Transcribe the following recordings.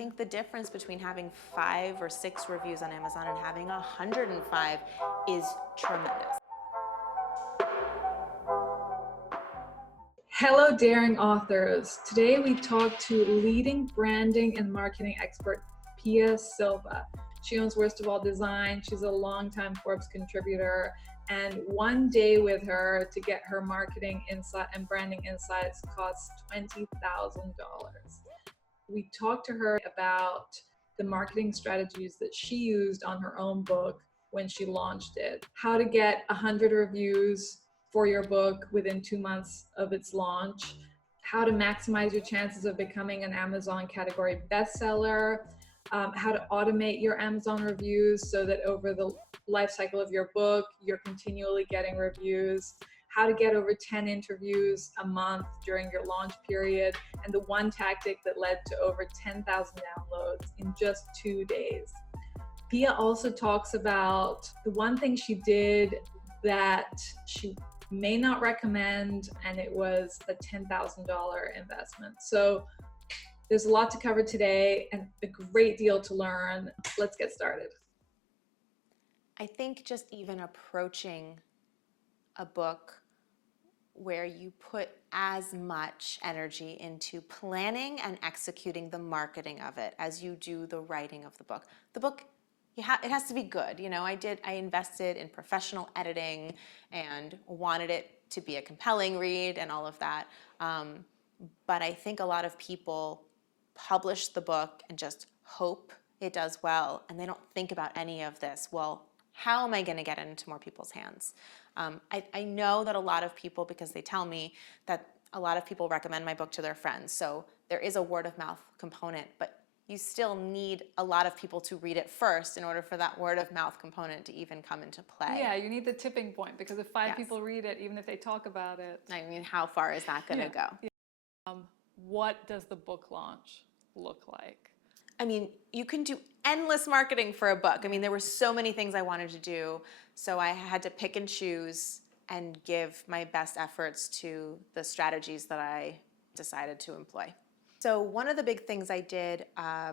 think the difference between having 5 or 6 reviews on Amazon and having 105 is tremendous. Hello, daring authors. Today we talk to leading branding and marketing expert Pia Silva. She owns Worst of All Design. She's a longtime Forbes contributor. And one day with her to get her marketing insight and branding insights costs $20,000. We talked to her about the marketing strategies that she used on her own book when she launched it, how to get 100 reviews for your book within 2 months of its launch, how to maximize your chances of becoming an Amazon category bestseller, how to automate your Amazon reviews so that over the life cycle of your book, you're continually getting reviews, how to get over 10 interviews a month during your launch period, and the one tactic that led to over 10,000 downloads in just 2 days. Pia also talks about the one thing she did that she may not recommend, and it was a $10,000 investment. So there's a lot to cover today and a great deal to learn. Let's get started. I think just even approaching a book where you put as much energy into planning and executing the marketing of it as you do the writing of the book. The book, it has to be good. You know, I invested in professional editing and wanted it to be a compelling read and all of that. But I think a lot of people publish the book and just hope it does well, and they don't think about any of this. Well, how am I going to get it into more people's hands? I know that a lot of people, because they tell me that a lot of people recommend my book to their friends, so there is a word of mouth component, but you still need a lot of people to read it first in order for that word of mouth component to even come into play. Yeah, you need the tipping point, because if 5 people read it, even if they talk about it. I mean, how far is that going to go? Yeah. What does the book launch look like? I mean, you can do endless marketing for a book. I mean, there were so many things I wanted to do, so I had to pick and choose and give my best efforts to the strategies that I decided to employ. So one of the big things I did, I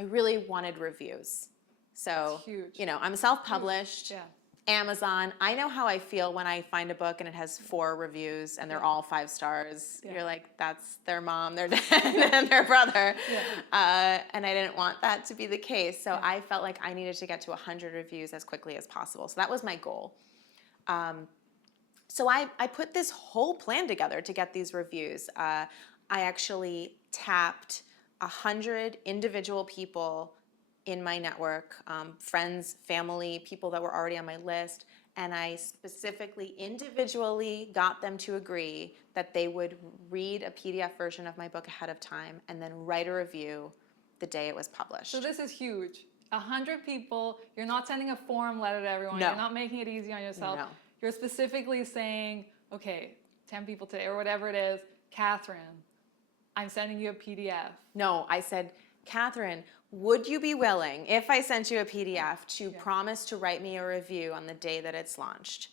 really wanted reviews. So, you know, I'm self-published. Yeah. Amazon, I know how I feel when I find a book and it has 4 reviews and they're all 5 stars. Yeah. You're like, that's their mom, their dad, and their brother. Yeah. And I didn't want that to be the case. So I felt like I needed to get to 100 reviews as quickly as possible. So that was my goal. So I put this whole plan together to get these reviews. I actually tapped 100 individual people in my network, friends, family, people that were already on my list, and I specifically, individually got them to agree that they would read a PDF version of my book ahead of time and then write a review the day it was published. So this is huge. 100 people, you're not sending a form letter to everyone. No. You're not making it easy on yourself. No. You're specifically saying, okay, 10 people today, or whatever it is, Catherine, I'm sending you a PDF. No, I said, Catherine, would you be willing, if I sent you a PDF, to promise to write me a review on the day that it's launched?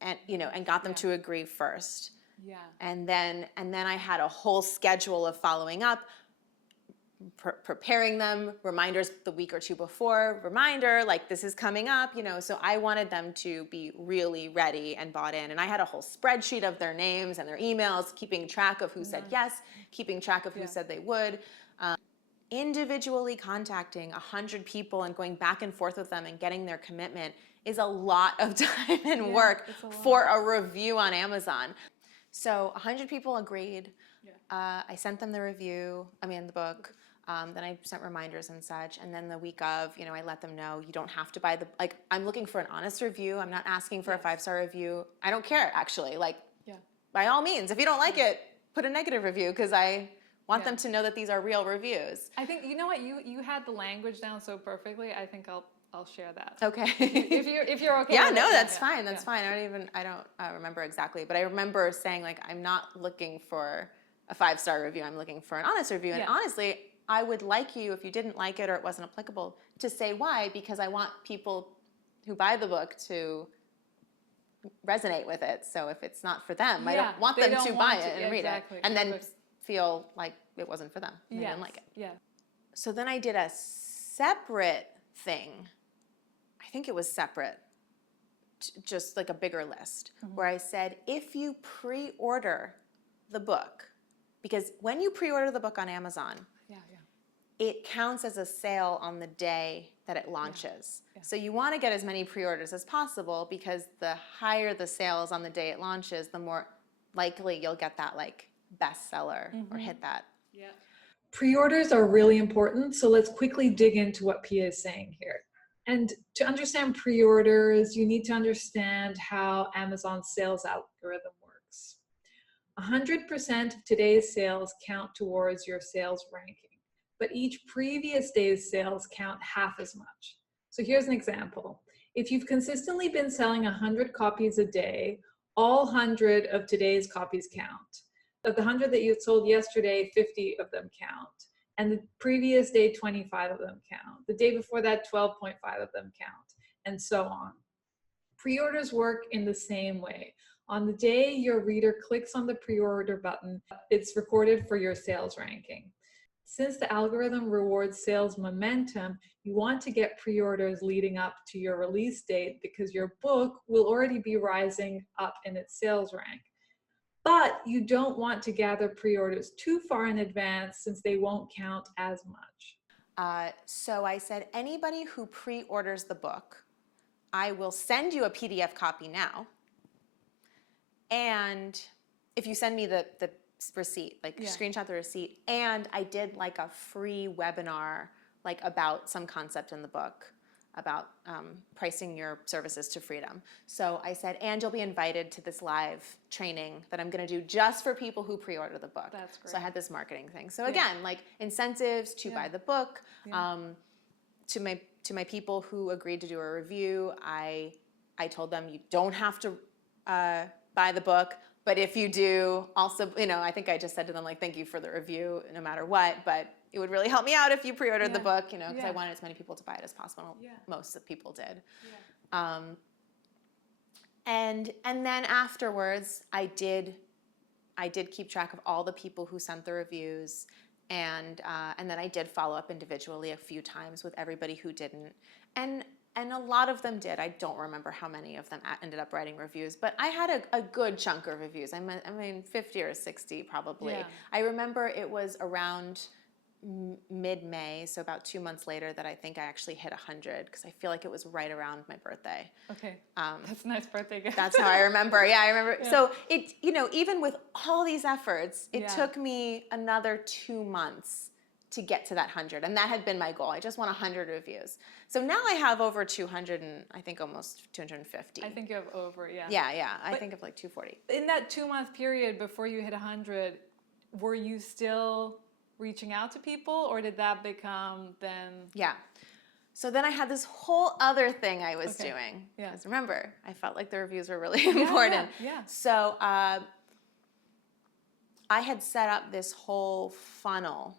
And, you know, and got them to agree first. Yeah. And then I had a whole schedule of following up, preparing them, reminders the week or 2 before, reminder, like this is coming up, you know, so I wanted them to be really ready and bought in. And I had a whole spreadsheet of their names and their emails, keeping track of who said yes, keeping track of who said they would. Individually contacting 100 people and going back and forth with them and getting their commitment is a lot of time and work for a review on Amazon. So 100 people agreed. I sent them the review, the book. Then I sent reminders and such. And then the week of, you know, I let them know you don't have to buy the, like, I'm looking for an honest review. I'm not asking for a 5-star review. I don't care, actually. Like, by all means, if you don't like it, put a negative review, because I want them to know that these are real reviews. I think, you know what, you had the language down so perfectly. I think I'll share that. Okay. if you're okay. Yeah, with no, it, that's fine. That's fine. I don't remember exactly, but I remember saying, like, I'm not looking for a 5-star review. I'm looking for an honest review. And honestly, I would like you, if you didn't like it or it wasn't applicable, to say why, because I want people who buy the book to resonate with it. So if it's not for them, I don't want them to buy it and read it. And then feel like it wasn't for them. They didn't like it. Yeah. So then I did a separate thing. I think it was separate, just like a bigger list, where I said, if you pre-order the book, because when you pre-order the book on Amazon, it counts as a sale on the day that it launches. So you want to get as many pre-orders as possible, because the higher the sales on the day it launches, the more likely you'll get that like bestseller or hit that. Pre-orders are really important, so let's quickly dig into what Pia is saying here. And to understand pre-orders, you need to understand how Amazon's sales algorithm works. 100% of today's sales count towards your sales ranking, but each previous day's sales count half as much. So here's an example. If you've consistently been selling 100 copies a day, all 100 of today's copies count. Of the 100 that you sold yesterday, 50 of them count. And the previous day, 25 of them count. The day before that, 12.5 of them count, and so on. Pre-orders work in the same way. On the day your reader clicks on the pre-order button, it's recorded for your sales ranking. Since the algorithm rewards sales momentum, you want to get pre-orders leading up to your release date, because your book will already be rising up in its sales rank. But you don't want to gather pre-orders too far in advance, since they won't count as much. So I said, anybody who pre-orders the book, I will send you a PDF copy now. And if you send me the receipt, like screenshot the receipt, and I did like a free webinar, like about some concept in the book, about pricing your services to freedom. So I said, and you'll be invited to this live training that I'm going to do just for people who pre-order the book. That's great. So I had this marketing thing. So again, like incentives to buy the book. To my people who agreed to do a review, I told them, you don't have to buy the book, but if you do, also, I think I just said to them, like, thank you for the review no matter what, but it would really help me out if you pre-ordered the book, because I wanted as many people to buy it as possible. Most of the people did. And then afterwards, I did keep track of all the people who sent the reviews, and then I did follow up individually a few times with everybody who didn't, and a lot of them did. I don't remember how many of them ended up writing reviews, but I had a good chunk of reviews. I mean 50 or 60 probably. I remember it was around mid-May, so about 2 months later, that I think I actually hit 100, because I feel like it was right around my birthday. Okay, that's a nice birthday gift. That's how I remember. Yeah, I remember. Yeah. So it, even with all these efforts, it took me another 2 months to get to that 100, and that had been my goal. I just want 100 reviews. So now I have over 200, and I think almost 250. I think you have over, Yeah. I think of like 240. In that 2 month period before you hit 100, were you still reaching out to people, or did that become then? Yeah. So then I had this whole other thing I was doing. Yeah. Because remember, I felt like the reviews were really important. Yeah. So I had set up this whole funnel.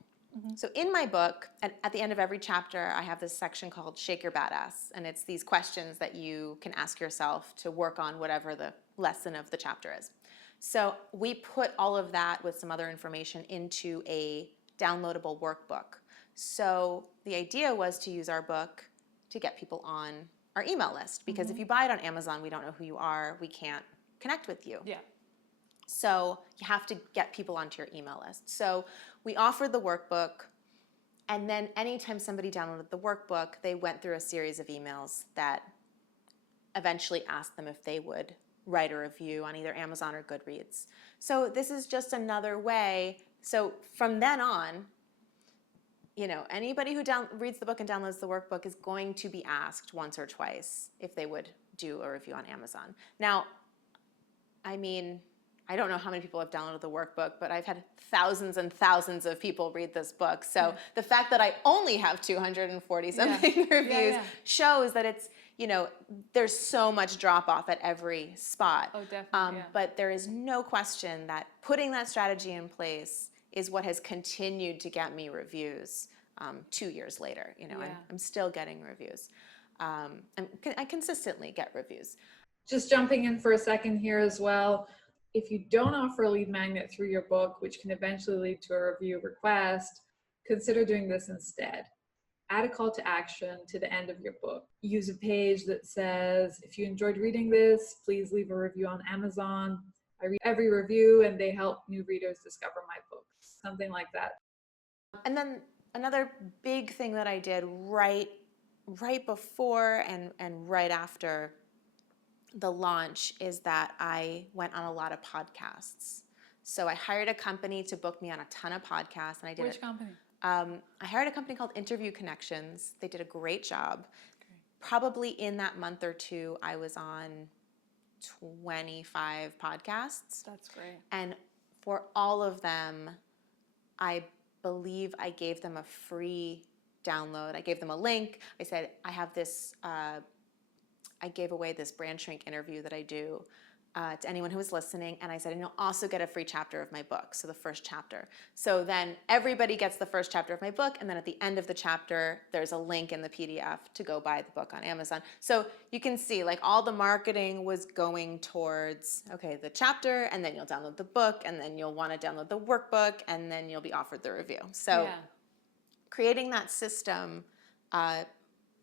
So in my book, at the end of every chapter, I have this section called Shake Your Badass. And it's these questions that you can ask yourself to work on whatever the lesson of the chapter is. So we put all of that with some other information into a downloadable workbook. So the idea was to use our book to get people on our email list. Because if you buy it on Amazon, we don't know who you are. We can't connect with you. Yeah. So you have to get people onto your email list. So we offered the workbook, and then anytime somebody downloaded the workbook, they went through a series of emails that eventually asked them if they would write a review on either Amazon or Goodreads. So this is just another way. So from then on, anybody who reads the book and downloads the workbook is going to be asked once or twice if they would do a review on Amazon. Now, I don't know how many people have downloaded the workbook, but I've had thousands and thousands of people read this book. So the fact that I only have 240 something reviews shows that it's, there's so much drop off at every spot. Oh, definitely. But there is no question that putting that strategy in place is what has continued to get me reviews 2 years later. I'm still getting reviews. I consistently get reviews. Just jumping in for a second here as well. If you don't offer a lead magnet through your book, which can eventually lead to a review request, consider doing this instead. Add a call to action to the end of your book. Use a page that says, if you enjoyed reading this, please leave a review on Amazon. I read every review and they help new readers discover my books. Something like that. And then another big thing that I did right before and right after the launch is that I went on a lot of podcasts. So I hired a company to book me on a ton of podcasts, and I did Which company? I hired a company called Interview Connections. They did a great job. Probably in that month or two, I was on 25 podcasts. That's great. And for all of them, I believe I gave them a free download. I gave them a link. I said, I have this, I gave away this brand shrink interview that I do to anyone who was listening. And I said, and you'll also get a free chapter of my book, so the first chapter. So then everybody gets the first chapter of my book. And then at the end of the chapter, there's a link in the PDF to go buy the book on Amazon. So you can see like all the marketing was going towards, okay, the chapter, and then you'll download the book, and then you'll want to download the workbook, and then you'll be offered the review. So creating that system,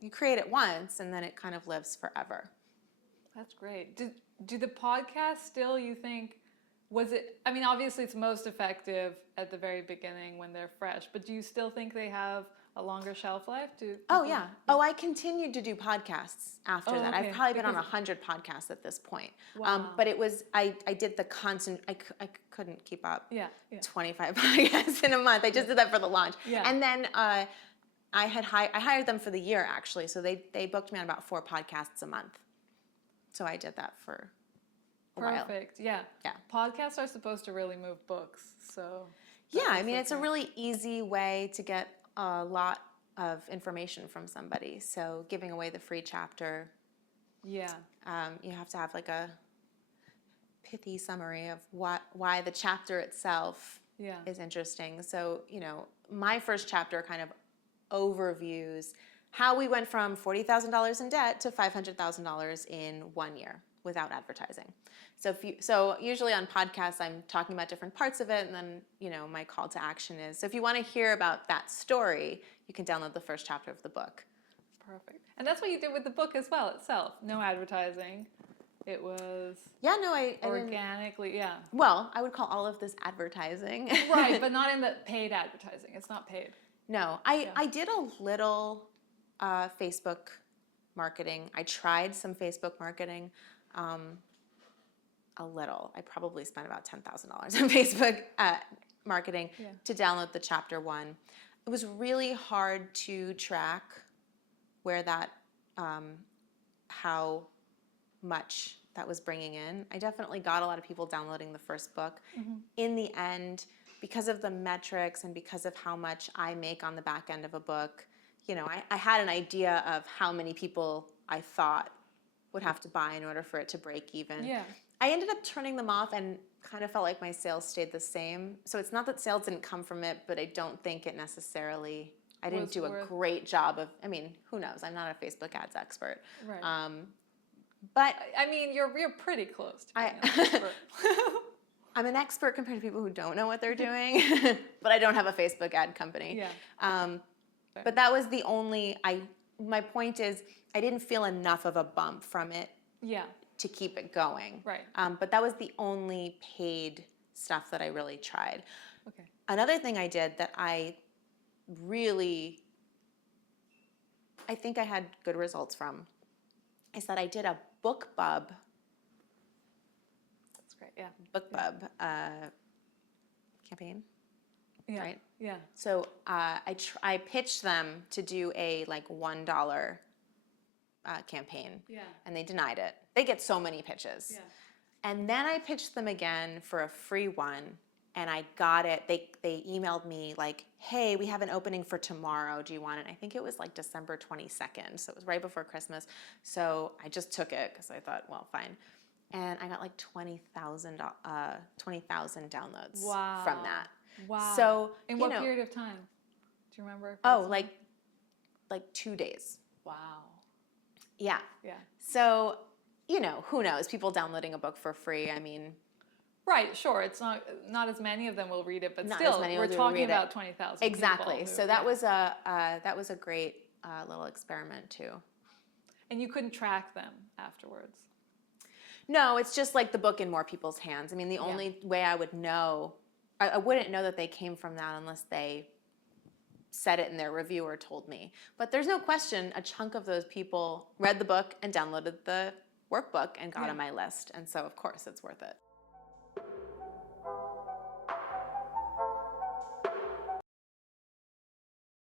you create it once, and then it kind of lives forever. That's great. Do the podcasts still, you think, was it, I mean, obviously it's most effective at the very beginning when they're fresh, but do you still think they have a longer shelf life? Oh, yeah. Oh, I continued to do podcasts after that. okay. I've probably been on 100 podcasts at this point. Wow. But it was, I did the constant, I couldn't keep up. Yeah. 25 podcasts in a month. I just did that for the launch. Yeah. And then I hired them for the year, actually. So they booked me on about 4 podcasts a month. So I did that for a while. Perfect. Yeah. Yeah. Podcasts are supposed to really move books. So Yeah, I mean, it's a really easy way to get a lot of information from somebody. So giving away the free chapter, you have to have like a pithy summary of why the chapter itself is interesting. So, my first chapter kind of overviews how we went from $40,000 in debt to $500,000 in 1 year without advertising. So usually on podcasts, I'm talking about different parts of it, and then, my call to action is, so if you want to hear about that story, you can download the first chapter of the book. Perfect. And that's what you did with the book as well itself. No advertising. It was I organically, Well, I would call all of this advertising. Right, but not in the paid advertising. It's not paid. No, I did a little Facebook marketing. I tried some Facebook marketing, a little. I probably spent about $10,000 on Facebook marketing to download the chapter 1. It was really hard to track where that, how much that was bringing in. I definitely got a lot of people downloading the first book. Mm-hmm. In the end, because of the metrics and because of how much I make on the back end of a book, I had an idea of how many people I thought would have to buy in order for it to break even. Yeah. I ended up turning them off and kind of felt like my sales stayed the same. So it's not that sales didn't come from it, but I don't think it necessarily, I didn't do a great job of, who knows? I'm not a Facebook ads expert. Right. But I mean, you're pretty close to being an expert. I'm an expert compared to people who don't know what they're doing, but I don't have a Facebook ad company. Yeah. But that was the only, my point is, I didn't feel enough of a bump from it to keep it going. Right. But that was the only paid stuff that I really tried. Okay. Another thing I did that I think I had good results from is that I did a BookBub. That's great, yeah. BookBub campaign. Yeah. Right? Yeah. So I pitched them to do a $1 campaign. Yeah. And they denied it. They get so many pitches. Yeah. And then I pitched them again for a free one, and I got it. They emailed me like, hey, we have an opening for tomorrow. Do you want it? I think it was like December 22nd. So it was right before Christmas. So I just took it because I thought, well, fine. And I got like 20,000 downloads from that. Wow. So in what period of time? Do you remember? Oh, like 2 days. Wow. Yeah. Yeah. So, who knows? People downloading a book for free. Right, sure. It's not as many of them will read it, but Not as still, many we're will talking read it. about 20,000 Exactly. people. So that was a great little experiment too. And you couldn't track them afterwards. No, it's just like the book in more people's hands. I mean, the only way I would know, I wouldn't know that they came from that unless they said it in their review or told me. But there's no question a chunk of those people read the book and downloaded the workbook and got on my list. And so, of course, it's worth it.